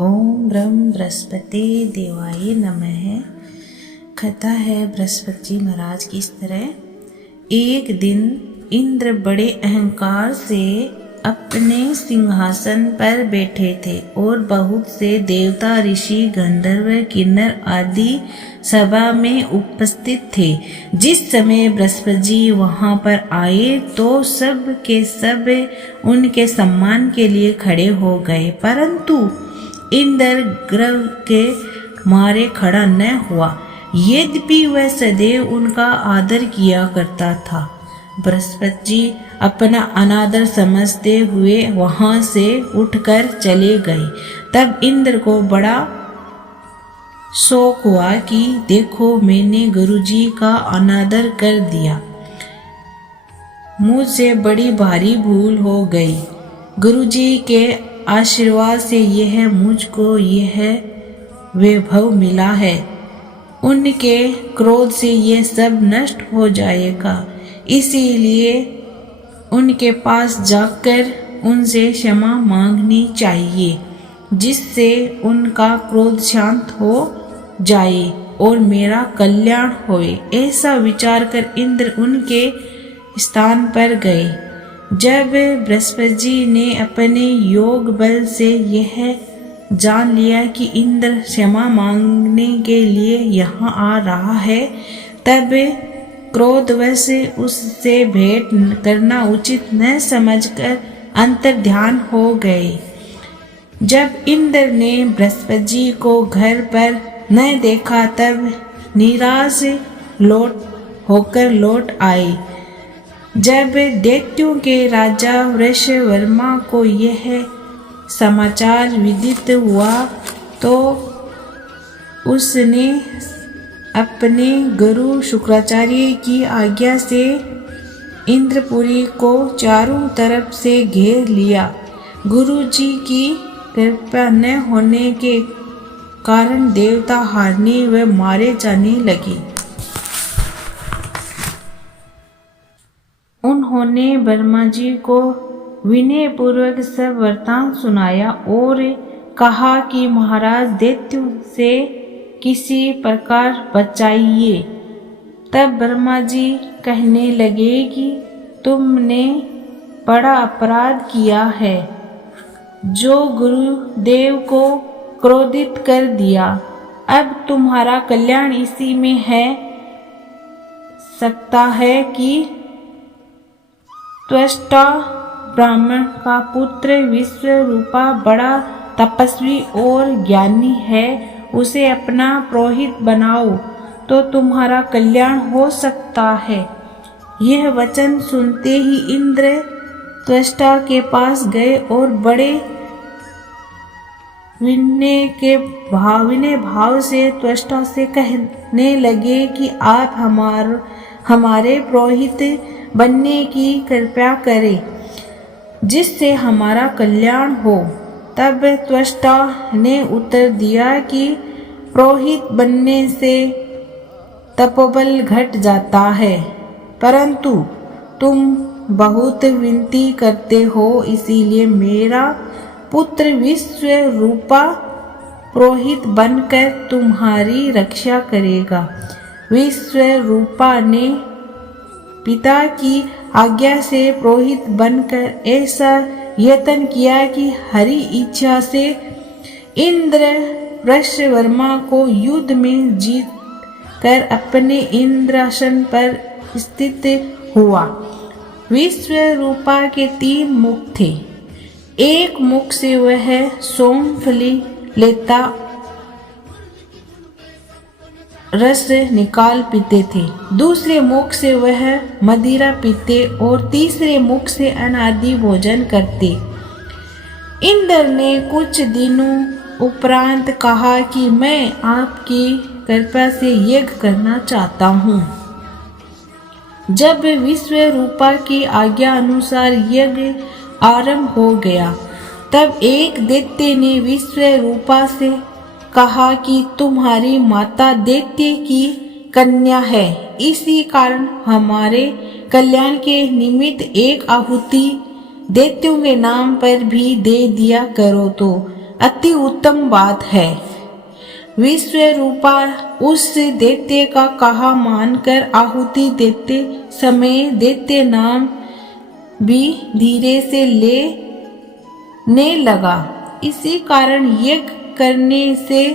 ओम ब्रह्म बृहस्पति देवाय नमः। कथा है बृहस्पति जी महाराज की इस तरह। एक दिन इंद्र बड़े अहंकार से अपने सिंहासन पर बैठे थे और बहुत से देवता, ऋषि, गंधर्व, किन्नर आदि सभा में उपस्थित थे। जिस समय बृहस्पति जी वहां पर आए तो सब के सब उनके सम्मान के लिए खड़े हो गए, परंतु इंद्र गर्व के मारे खड़ा न हुआ। यद्यपि वह सदैव उनका आदर किया करता था। बृहस्पति जी अपना अनादर समझते हुए वहां से उठकर चले गए। तब इंद्र को बड़ा शौक हुआ कि देखो, मैंने गुरुजी का अनादर कर दिया, मुझसे बड़ी भारी भूल हो गई। गुरुजी के आशीर्वाद से यह मुझको यह वैभव मिला है, उनके क्रोध से यह सब नष्ट हो जाएगा। इसीलिए उनके पास जाकर उनसे क्षमा मांगनी चाहिए, जिससे उनका क्रोध शांत हो जाए और मेरा कल्याण होए। ऐसा विचार कर इंद्र उनके स्थान पर गए। जब बृहस्पति जी ने अपने योग बल से यह जान लिया कि इंद्र क्षमा मांगने के लिए यहाँ आ रहा है, तब क्रोधवश उससे भेंट करना उचित न समझकर अंतर्ध्यान हो गए। जब इंद्र ने बृहस्पति जी को घर पर न देखा, तब निराश होकर लौट आए। जब दैत्यों के राजा वृषवर्मा को यह समाचार विदित हुआ तो उसने अपने गुरु शुक्राचार्य की आज्ञा से इंद्रपुरी को चारों तरफ से घेर लिया। गुरु जी की कृपा न होने के कारण देवता हारने व मारे जाने लगे। उन्होंने ब्रह्मा जी को विनय पूर्वक सब वृत्तांत सुनाया और कहा कि महाराज, दैत्यों से किसी प्रकार बचाइए। तब ब्रह्मा जी कहने लगे कि तुमने बड़ा अपराध किया है, जो गुरुदेव को क्रोधित कर दिया। अब तुम्हारा कल्याण इसी में है सकता है कि त्वष्टा ब्राह्मण का पुत्र विश्वरूपा बड़ा तपस्वी और ज्ञानी है, उसे अपना पुरोहित बनाओ तो तुम्हारा कल्याण हो सकता है। यह वचन सुनते ही इंद्र त्वष्टा के पास गए और बड़े विनय भाव से त्वष्टा से कहने लगे कि आप हमारे पुरोहित बनने की कृपा करें, जिससे हमारा कल्याण हो। तब त्वष्टा ने उत्तर दिया कि पुरोहित बनने से तपोबल घट जाता है, परंतु तुम बहुत विनती करते हो, इसीलिए मेरा पुत्र विश्वरूपा पुरोहित बनकर तुम्हारी रक्षा करेगा। विश्वरूपा ने पिता की आज्ञा से पुरोहित बनकर ऐसा यत्न किया कि हरि इच्छा से इंद्र वृषवर्मा को युद्ध में जीत कर अपने इंद्रासन पर स्थित हुआ। विश्वरूपा के 3 मुख थे। एक मुख से वह सोमफली लेता रस निकाल पीते थे, दूसरे मुख से वह मदिरा पीते और तीसरे मुख से अनादि भोजन करते। इंद्र ने कुछ दिनों उपरांत कहा कि मैं आपकी कृपा से यज्ञ करना चाहता हूँ। जब विश्वरूपा की आज्ञा अनुसार यज्ञ आरंभ हो गया, तब एक दैत्य ने विश्वरूपा से कहा कि तुम्हारी माता दैत्य की कन्या है, इसी कारण हमारे कल्याण के निमित्त एक आहुति दैत्यों के नाम पर भी दे दिया करो। तो अति उत्तम बात है। विश्व रूपा उस दैत्य का कहा मानकर आहुति देते समय दैत्य नाम भी धीरे से लेने लगा। इसी कारण यज्ञ करने से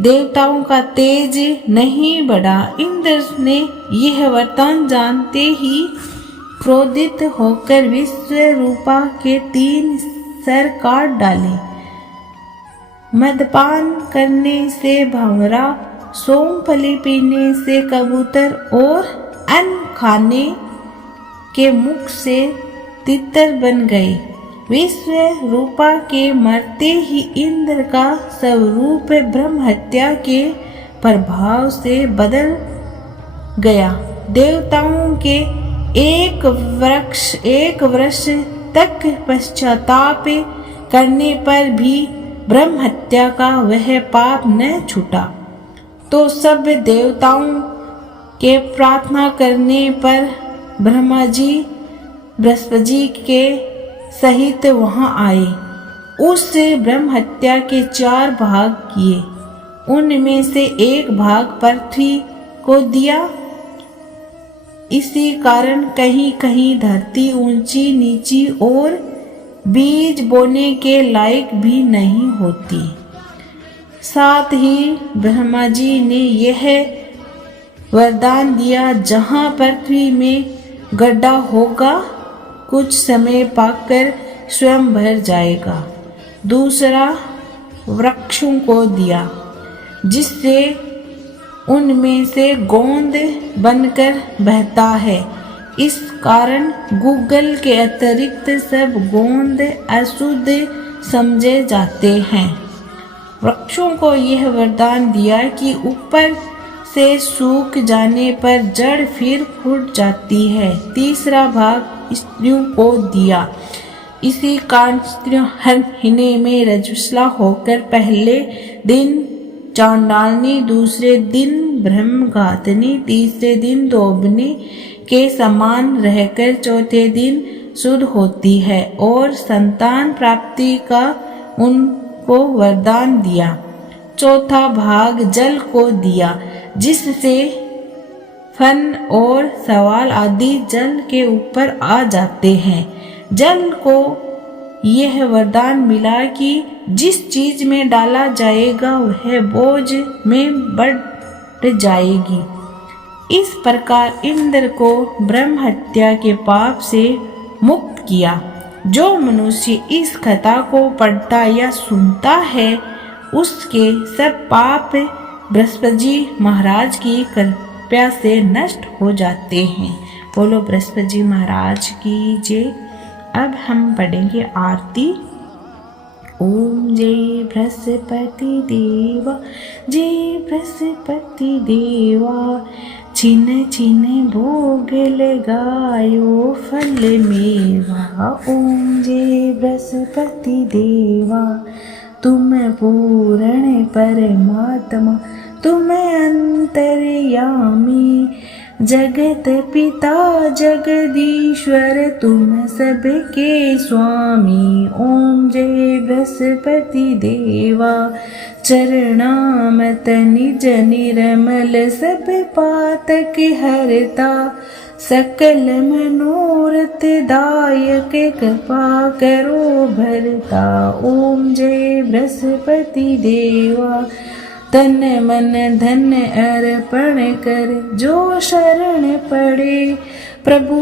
देवताओं का तेज नहीं बढ़ा। इंद्र ने यह वरदान जानते ही क्रोधित होकर विश्व रूपा के 3 सर काट डाले। मदपान करने से भंवरा, सोमफली पीने से कबूतर और अन्न खाने के मुख से तितर बन गए। विश्व रूपा के मरते ही इंद्र का स्वरूप ब्रह्म हत्या के प्रभाव से बदल गया। देवताओं के एक वर्ष तक पश्चाताप करने पर भी ब्रह्म हत्या का वह पाप न छूटा, तो सब देवताओं के प्रार्थना करने पर ब्रह्मा जी बृहस्पति जी के सहित वहां आए। उस ब्रह्म हत्या के 4 भाग किए। उनमें से 1 भाग पृथ्वी को दिया। इसी कारण कहीं कहीं धरती ऊंची नीची और बीज बोने के लायक भी नहीं होती। साथ ही ब्रह्मा जी ने यह वरदान दिया, जहां पृथ्वी में गड्ढा होगा कुछ समय पाकर स्वयं भर जाएगा। दूसरा वृक्षों को दिया, जिससे उनमें से गोंद बनकर बहता है। इस कारण गूगल के अतिरिक्त सब गोंद अशुद्ध समझे जाते हैं। वृक्षों को यह वरदान दिया कि ऊपर से सूख जाने पर जड़ फिर फूट जाती है। तीसरा भाग स्त्रियों को दिया। इसी कारण स्त्रियों हर महीने में रजस्वला होकर पहले दिन चांडालनी, दूसरे दिन ब्रह्मघातनी, तीसरे दिन दोबनी के समान रहकर चौथे दिन शुद्ध होती है। और संतान प्राप्ति का उनको वरदान दिया। चौथा भाग जल को दिया, जिससे फन और सवाल आदि जल के ऊपर आ जाते हैं। जल को यह वरदान मिला कि जिस चीज में डाला जाएगा वह बोझ में बढ़ जाएगी। इस प्रकार इंद्र को ब्रह्म हत्या के पाप से मुक्त किया। जो मनुष्य इस कथा को पढ़ता या सुनता है, उसके सब पाप बृहस्पति जी महाराज की कृपा से नष्ट हो जाते हैं। बोलो बृहस्पति जी महाराज की जय। अब हम पढ़ेंगे आरती। ओम जय बृहस्पति देवा, जय बृहस्पति देवा, छिन छिन भोग लगायो फल मेवा। ओम जय बृहस्पति देवा, तुम पूर्ण परमात्मा, तुम अंतर्यामी, जगत पिता जगदीश्वर, तुम सबके स्वामी। ओम जय बृहस्पति देवा, चरणामत निज निर्मल, सब पातक हरता, सकल मनोरथ दायक, कृपा करो भरता। ओम जय बृहस्पति देवा, तन मन धन अर्पण कर, जो शरण पड़े प्रभु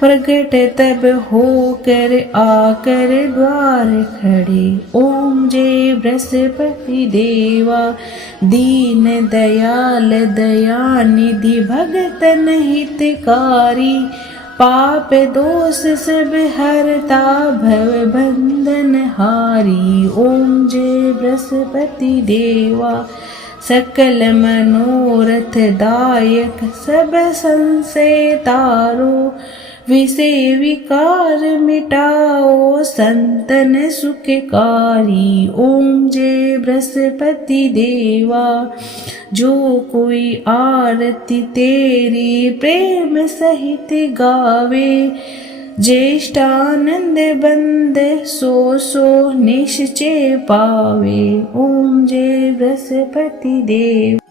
प्रगट तब हो कर, आकर द्वार खड़े। ओम जय बृहस्पति देवा, दीन दयाल दयानिधि, भगतन हितकारी, पाप दोष सब हरता, भव बंधन हारी। ओम जय बृहस्पति देवा, सकल मनोरथ दायक, सब संशय तारो, विषय विकार मिटाओ, संतन सुखकारी। ओम जय बृहस्पति देवा, जो कोई आरती तेरी प्रेम सहित गावे, ज्येष्ठानंद बंद सो सो निश्चय पावे। ओम जय बृहस्पति देव।